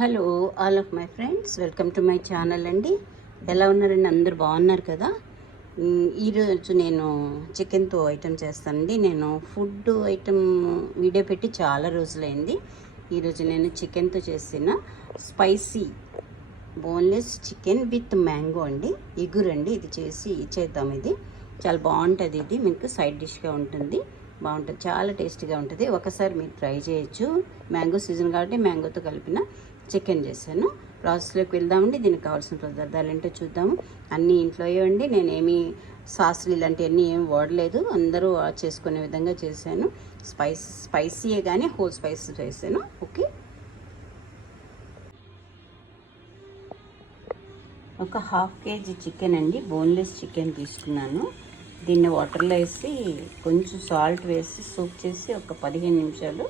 Hello all of my friends. Welcome to my channel అండి. ఎలా ఉన్నారండి? అందరు బాగున్నారు కదా? ఈరోజు నేను చికెన్తో ఐటెం చేస్తానండి. నేను ఫుడ్ ఐటెం వీడియో పెట్టి చాలా రోజులైంది. ఈరోజు నేను చికెన్తో చేసిన spicy boneless chicken with mango అండి. ఎగురండి. ఇది చేసి చేద్దాం ఇది. చాలా బాగుంటుంది ఇది. మీకు సైడ్ డిష్గా ఉంటుంది. బాగుంటుంది. చాలా టేస్టీగా ఉంటుంది. ఒకసారి మీరు ట్రై చేయొచ్చు. మ్యాంగో సీజన్ కాబట్టి మ్యాంగోతో కలిపిన చికెన్ చేశాను. ప్రాసెస్లోకి వెళ్దామండి. దీనికి కావాల్సిన పదార్థాలు ఏంటో చూద్దాము. అన్నీ ఇంట్లో అండి నేనేమి సాసులు ఇలాంటివన్నీ ఏమి వాడలేదు. అందరూ చేసుకునే విధంగా చేశాను. స్పైస్ స్పైసీయే కానీ హోల్ స్పైస్ చేశాను. ఓకే? ఒక హాఫ్ కేజీ చికెన్ అండి. బోన్లెస్ చికెన్ తీసుకున్నాను. దీన్ని వాటర్లో వేసి కొంచెం సాల్ట్ వేసి సోప్ చేసి ఒక పదిహేను నిమిషాలు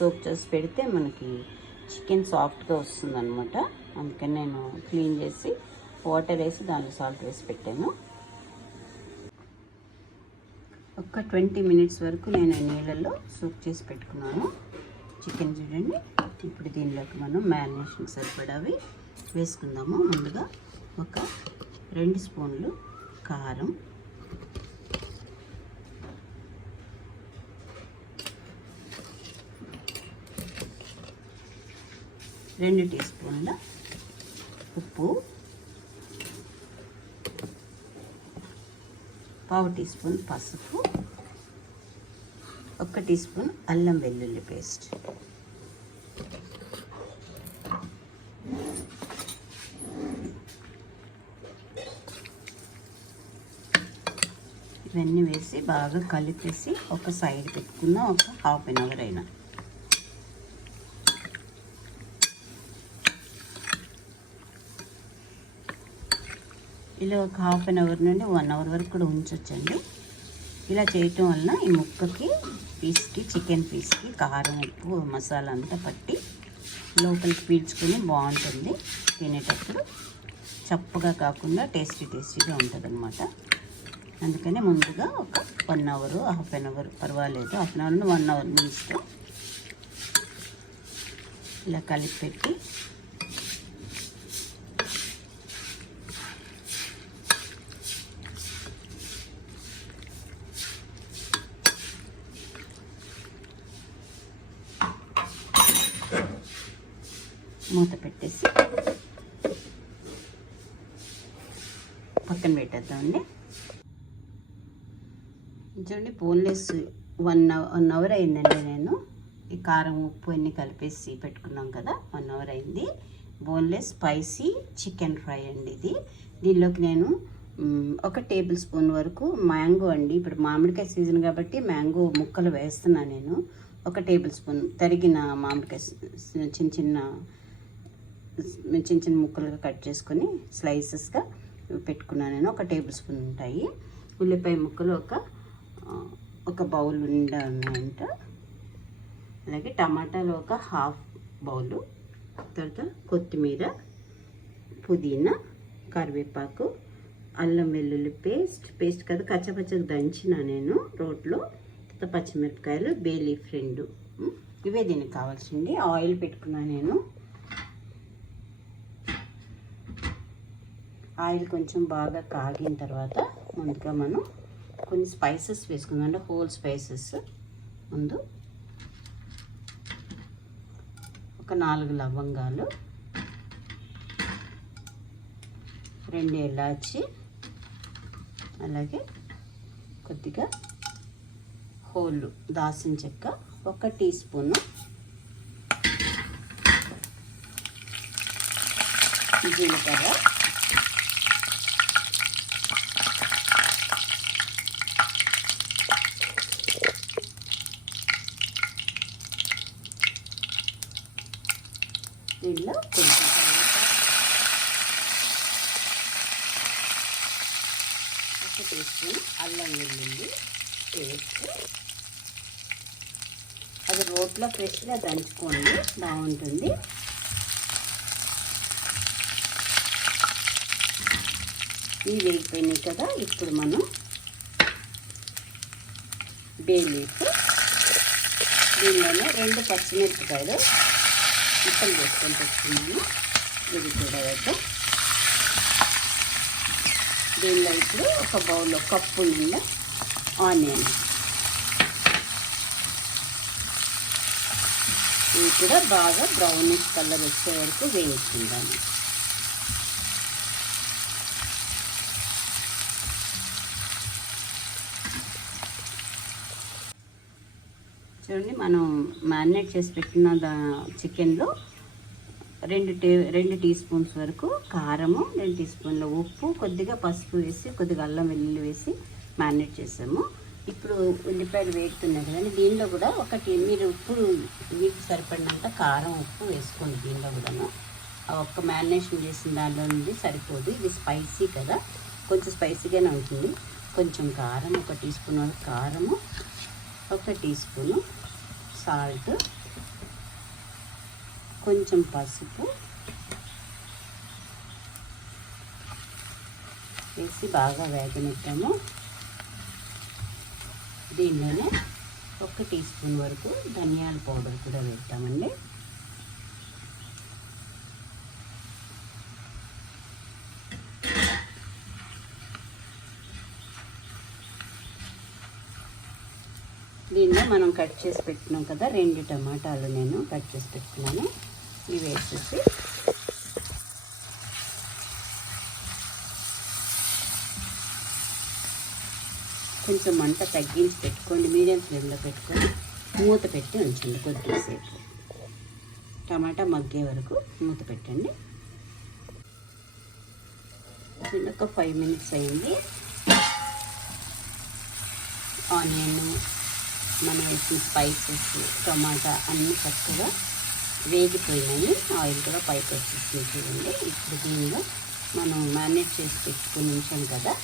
సోప్ చేసి పెడితే మనకి చికెన్ సాఫ్ట్గా వస్తుంది అనమాట అందుకని నేను క్లీన్ చేసి వాటర్ వేసి దానిలో సాల్ట్ వేసి పెట్టాను. ఒక ట్వంటీ మినిట్స్ వరకు నేను నీళ్ళల్లో సూప్ చేసి పెట్టుకున్నాను. చికెన్ చూడండి. ఇప్పుడు దీనిలోకి మనం మ్యారినేషన్ సరిపడావి వేసుకుందాము. ముందుగా ఒక రెండు స్పూన్లు కారం. రెండు టీ స్పూన్ల ఉప్పు పావు టీ స్పూన్ పసుపు ఒక టీ స్పూన్ అల్లం వెల్లుల్లి పేస్ట్. ఇవన్నీ వేసి బాగా కలిపేసి ఒక సైడ్ పెట్టుకున్న ఒక హాఫ్ అన్ అవర్ అయినా. ఇలా ఒక హాఫ్ అన్ అవర్ నుండి వన్ అవర్ వరకు కూడా ఉంచొచ్చండి. ఇలా చేయటం వలన ఈ ముక్కకి పీస్కి చికెన్ పీస్కి కారం ఉప్పు మసాలా అంతా పట్టి లోపలికి పీల్చుకొని బాగుంటుంది. తినేటప్పుడు చప్పగా కాకుండా టేస్టీ టేస్టీగా ఉంటుంది అనమాట అందుకనే ముందుగా ఒక one hour half an hour పర్వాలేదు. Half an hour one hour మీ ఇష్టం. ఇలా కలిపి పెట్టి మూత పెట్టేసి పక్కన పెట్టేద్దామండి. చూడండి boneless one hour one hour అయిందండి నేను. ఈ కారం ఉప్పు అన్నీ కలిపేసి పెట్టుకున్నాం కదా వన్ అవర్ అయింది. బోన్లెస్ స్పైసీ చికెన్ ఫ్రై అండి ఇది. దీనిలోకి నేను ఒక టేబుల్ స్పూన్ వరకు మ్యాంగో అండి. ఇప్పుడు మామిడికాయ సీజన్ కాబట్టి మ్యాంగో ముక్కలు వేస్తున్నాను నేను. ఒక టేబుల్ స్పూన్ తరిగిన మామిడికాయ చిన్న చిన్న చిన్న చిన్న ముక్కలుగా కట్ చేసుకొని స్లైసెస్గా పెట్టుకున్నాను నేను. ఒక టేబుల్ స్పూన్ ఉంటాయి. ఉల్లిపాయ ముక్కలు ఒక ఒక బౌల్ నిండా ఉన్నాయంట. అలాగే టమాటాలు ఒక హాఫ్ బౌలు. తర్వాత కొత్తిమీర పుదీనా కరివేపాకు అల్లం వెల్లుల్లి పేస్ట్. పేస్ట్ కదా కచ్చపచ్చగా దంచిన నేను రోట్లో. తర్వాత పచ్చిమిరపకాయలు బేలీ ఫ్రెండు. ఇవే దీనికి కావాల్సింది. ఆయిల్ పెట్టుకున్నాను నేను. ఆయిల్ కొంచెం బాగా కాగిన తర్వాత ముందుగా మనం కొన్ని స్పైసెస్ వేసుకుందాం. అంటే హోల్ స్పైసెస్ ముందు ఒక నాలుగు లవంగాలు రెండు ఇలాచి అలాగే కొద్దిగా హోళ్ళు దాసిన చెక్క ఒక టీ స్పూను జీలకర్ర. దీనిలో కొంచెం ఒక టీ స్పూన్ అల్లం వెల్లుల్లి పేస్ట్. అది రోట్లో ఫ్రెష్గా దంచుకోండి. బాగుంటుంది. ఇవి వేగిపోయినాయి కదా ఇప్పుడు మనం బేలీఫ్ దీనిలోనే రెండు పచ్చిమిరపకాయలు ముక్కలు వేసుకొని పెట్టుకున్నాను. ఇది కూడా వేద్దాం. దీనిలో ఇప్పుడు ఒక బౌల్లో కప్పు నిండా ఆనియన్. ఇవి కూడా బాగా బ్రౌనిష్ కలర్ వచ్చే వరకు వేయించుకుందాము. చూడండి మనం మ్యారినేట్ చేసి పెట్టిన దా చికెన్లో రెండు టే రెండు టీ స్పూన్స్ వరకు కారము రెండు టీ స్పూన్ల ఉప్పు కొద్దిగా పసుపు వేసి కొద్దిగా అల్లం వెల్లుల్లి వేసి మ్యారినేట్ చేసాము. ఇప్పుడు ఉల్లిపాయలు వేగుతున్నాయి కదండి దీనిలో కూడా ఒకటి మీరు ఉప్పు మీకు సరిపడినంత కారం ఉప్పు వేసుకోండి దీనిలో కూడాను. ఆ ఒక్క మ్యారినేషన్ చేసిన దానిలో నుండి సరిపోదు ఇది స్పైసీ కదా కొంచెం స్పైసీగానే ఉంటుంది. కొంచెం కారం ఒక టీ స్పూన్ వరకు కారము ఒక టీ స్పూను సాల్ట్ కొంచెం పసుపు వేసి బాగా వేగనెట్టాము దీనిలోనే ఒక టీ స్పూన్ వరకు ధనియాల పౌడర్ కూడా వేద్దామండి దీనిలో మనం కట్ చేసి పెట్టుకున్నాం కదా రెండు టమాటాలు నేను కట్ చేసి పెట్టుకున్నాను. ఇవి వేసేసి. కొంచెం మంట తగ్గించి పెట్టుకోండి మీడియం ఫ్లేమ్లో పెట్టుకొని మూత పెట్టి ఉంచండి కొద్దిసేపు. టమాటా మగ్గే వరకు మూత పెట్టండి. ఒక ఫైవ్ మినిట్స్ అయింది. ఆనియన్ మనం వేసిన స్పైసెస్ టమాటా అన్నీ చక్కగా వేగిపోయినాయి. ఆయిల్ కూడా పైకి వచ్చేసింది చూడండి. ఇప్పుడు దీనిలో మనం మ్యారినేట్ చేసి పెట్టుకుని ఉంచాం కదా.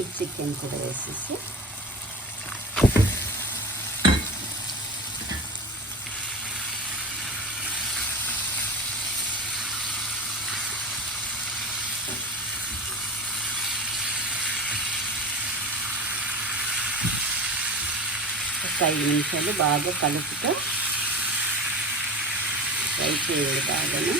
ఈ చికెన్ కూడా వేసేసి ఒక ఐదు నిమిషాలు బాగా కలుపుతూ ఫ్రై చేయాలి బాగాను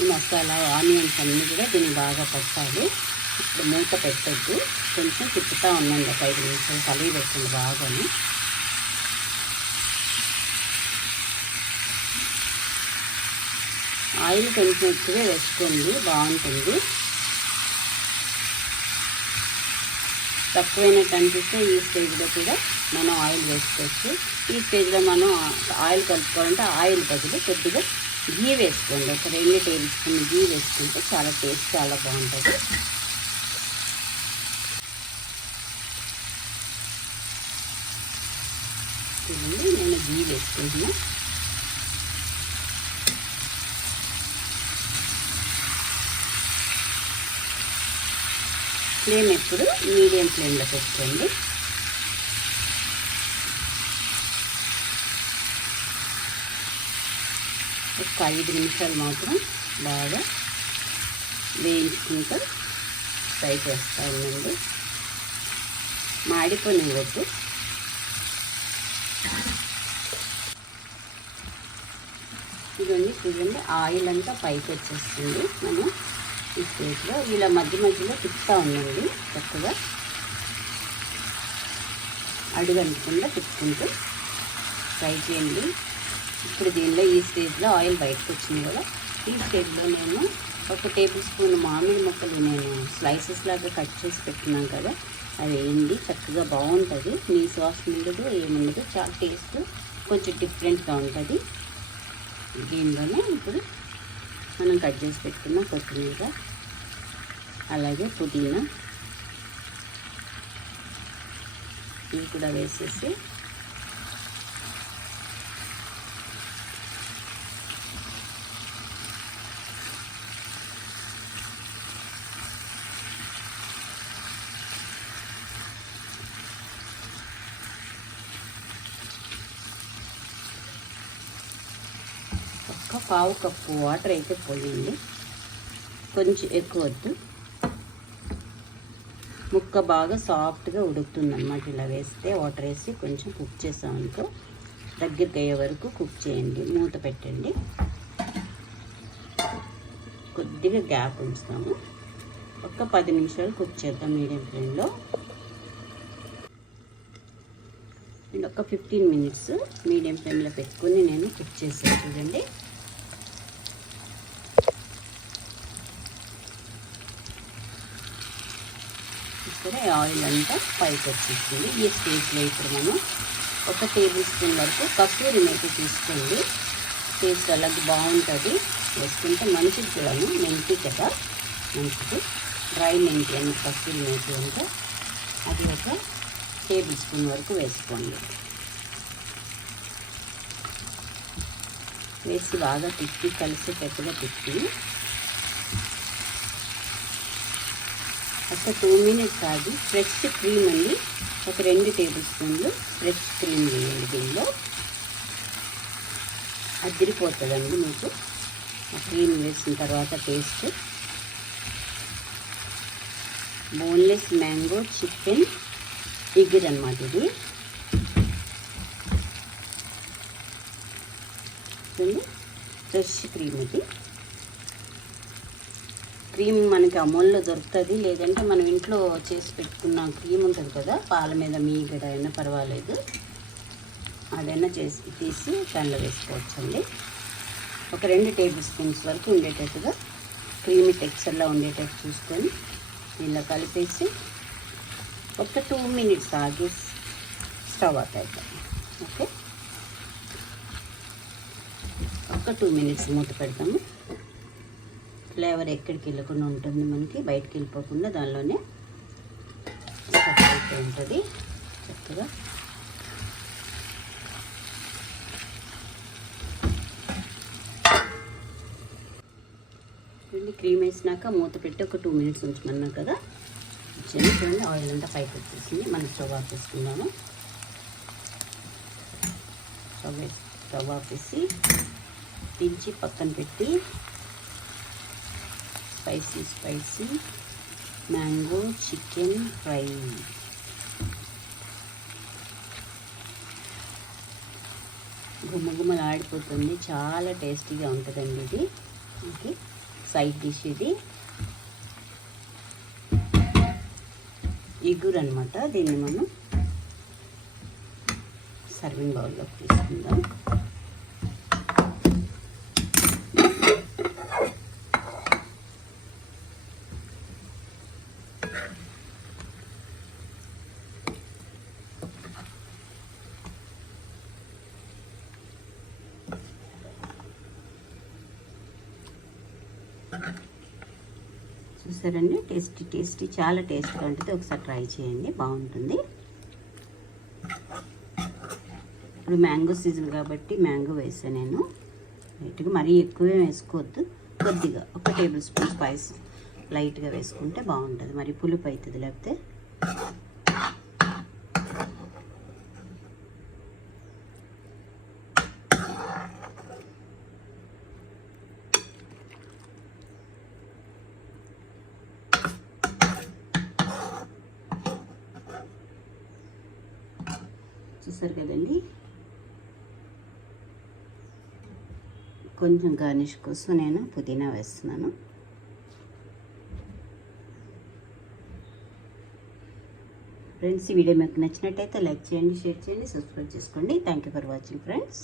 ఈ మసాలా ఆనియన్స్ అన్నీ కూడా దీన్ని బాగా పట్టాలి. ఇప్పుడు మూత పెట్టద్దు. కొంచెం తిప్పుతూ ఉండండి ఒక ఐదు నిమిషాలు కలిగి పెట్టండి బాగాను. ఆయిల్ కొంచెం ఎక్కువే వేసుకోండి బాగుంటుంది. తక్కువైనట్టు అనిపిస్తే ఈ స్టేజ్లో కూడా మనం ఆయిల్ వేసుకోవచ్చు. ఈ స్టేజ్లో మనం ఆయిల్ కలుపుకోవాలంటే ఆయిల్ బదులు కొద్దిగా గీ వేసుకోండి. ఒక రెండు టేబుల్ స్పూన్ గీ వేసుకుంటే చాలా టేస్ట్ చాలా బాగుంటుంది. నేను గీ వేసుకుంటున్నాను ఫ్లేమ్ ఎప్పుడు మీడియం ఫ్లేమ్లో పెట్టుకోండి. ఒక ఐదు నిమిషాలు మాత్రం బాగా వేయించుకుంటూ ఫ్రై చేస్తూ ఉండండి. మాడిపోనివ్వద్దు ఇదండి చూడండి ఆయిల్ అంతా పైకి వచ్చేస్తుంది. మనం ఈ స్టేజ్లో ఇలా మధ్య మధ్యలో తిప్పుతూ ఉండండి. చక్కగా అడుగు అనుకుండా తిప్పుకుంటూ ఫ్రై చేయండి. ఇప్పుడు దీనిలో ఈ స్టేజ్లో ఆయిల్ బయటకు వచ్చింది కదా. ఈ స్టేజ్లో నేను ఒక టేబుల్ స్పూన్ మామిడి ముక్కలు నేను స్లైసెస్ లాగా కట్ చేసి పెట్టున్నాను కదా. అది వేయండి. చక్కగా బాగుంటుంది. మీ సాస్ ఉండదు ఏముండదు చాలా టేస్ట్ కొంచెం డిఫరెంట్గా ఉంటుంది. దీనిలోనే ఇప్పుడు మనం కట్ చేసి పెట్టుకున్న కొత్తిమీర అలాగే పుదీనా. ఇవి కూడా వేసేసి ఒక పావు కప్పు వాటర్ అయితే పోయండి. కొంచెం ఎక్కువ వద్దు. ముక్క బాగా సాఫ్ట్గా ఉడుకుతుంది అనమాట ఇలా వేస్తే వాటర్ వేసి కొంచెం కుక్ చేసామనుకో దగ్గరికి అయ్యే వరకు కుక్ చేయండి. మూత పెట్టండి. కొద్దిగా గ్యాప్ ఉంచుతాము. ఒక పది నిమిషాలు కుక్ చేద్దాం మీడియం ఫ్లేమ్లో. అండ్ ఒక ఫిఫ్టీన్ మినిట్స్ మీడియం ఫ్లేమ్లో పెట్టుకుని నేను కుక్ చేసాను చూడండి. ఇక్కడ ఆయిల్ అంతా పైకి వచ్చేసింది ఈ స్టేజ్లో ఇప్పుడు మనం ఒక టేబుల్ స్పూన్ వరకు కస్తూరి మెంతి తీసుకోండి. టేస్ట్ అలాగే బాగుంటుంది. వేసుకుంటే మంచిది కూడాను మెంతి కదా. మంచిది. డ్రై మెంతి అని కస్తూరి మెంతి అంటే అది ఒక టేబుల్ స్పూన్ వరకు వేసుకోండి. వేసి బాగా తిప్పి కలిసేటట్టుగా తిప్పి ఒక టూ మినిట్స్ ఆగి ఫ్రెష్ క్రీమ్ అండి. ఒక రెండు టేబుల్ స్పూన్లు ఫ్రెష్ క్రీమ్ వేయండి దీనిలో. అదిరిపోతుందండి మీకు. ఆ క్రీమ్ వేసిన తర్వాత టేస్ట్ బోన్లెస్ మ్యాంగో చికెన్ ఇగురు అనమాట ఇది. ఫ్రెష్ క్రీమ్ ఇది. క్రీమ్ మనకి అమూల్లో దొరుకుతుంది. లేదంటే మనం ఇంట్లో చేసి పెట్టుకున్న క్రీమ్ ఉంటుంది కదా పాల మీద మీగడ అయినా పర్వాలేదు. అదైనా చేసి తీసి దానిలో వేసుకోవచ్చండి. ఒక రెండు టేబుల్ స్పూన్స్ వరకు ఉండేటట్టుగా క్రీమీ టెక్స్చర్లో ఉండేటట్టు చూసుకొని ఇలా కలిపేసి ఒక టూ మినిట్స్ ఆగి స్టవ్ అవుతాయి ఓకే? ఒక టూ మినిట్స్ మూత పెడతాము. ఫ్లేవర్ ఎక్కడికి వెళ్ళకుండా ఉంటుంది మనకి బయటకు వెళ్ళిపోకుండా దానిలోనే ఉంటుంది. చక్కగా. చూడండి క్రీమ్ వేసినాక మూత పెట్టి ఒక టూ మినిట్స్ ఉంచమన్నాం కదా. చిన్న చూడండి ఆయిల్ అంతా పైకి వచ్చేసింది. మనం stove off stove stove off దించి పక్కన పెట్టి spicy spicy. Mango chicken fry. గుమ్మగుమ్మలు చాలా టేస్టీగా ఉంటుందండి ఇది. ఓకే. సైడ్ డిష్ ఇది. ఇగురు అనమాట దీన్ని మనం సర్వింగ్ బౌల్లోకి తీసుకుందాం. చూసారండి? టేస్టీ టేస్టీ చాలా టేస్ట్గా ఉంటుంది. ఒకసారి ట్రై చేయండి. బాగుంటుంది. ఇప్పుడు మ్యాంగో సీజన్ కాబట్టి మ్యాంగో వేసాను నేను. లైట్గా మరీ ఎక్కువే వేసుకోవద్దు. కొద్దిగా ఒక టేబుల్ స్పూన్ స్పైస్ లైట్గా వేసుకుంటే బాగుంటుంది. మరి పులుపు అవుతుంది లేకపోతే? చూసారు కదండి. కొంచెం గార్నిష్ కోసం నేను పుదీనా వేస్తున్నాను. ఫ్రెండ్స్ ఈ వీడియో మీకు నచ్చినట్టయితే లైక్ చేయండి షేర్ చేయండి సబ్స్క్రైబ్ చేసుకోండి. Thank you for watching friends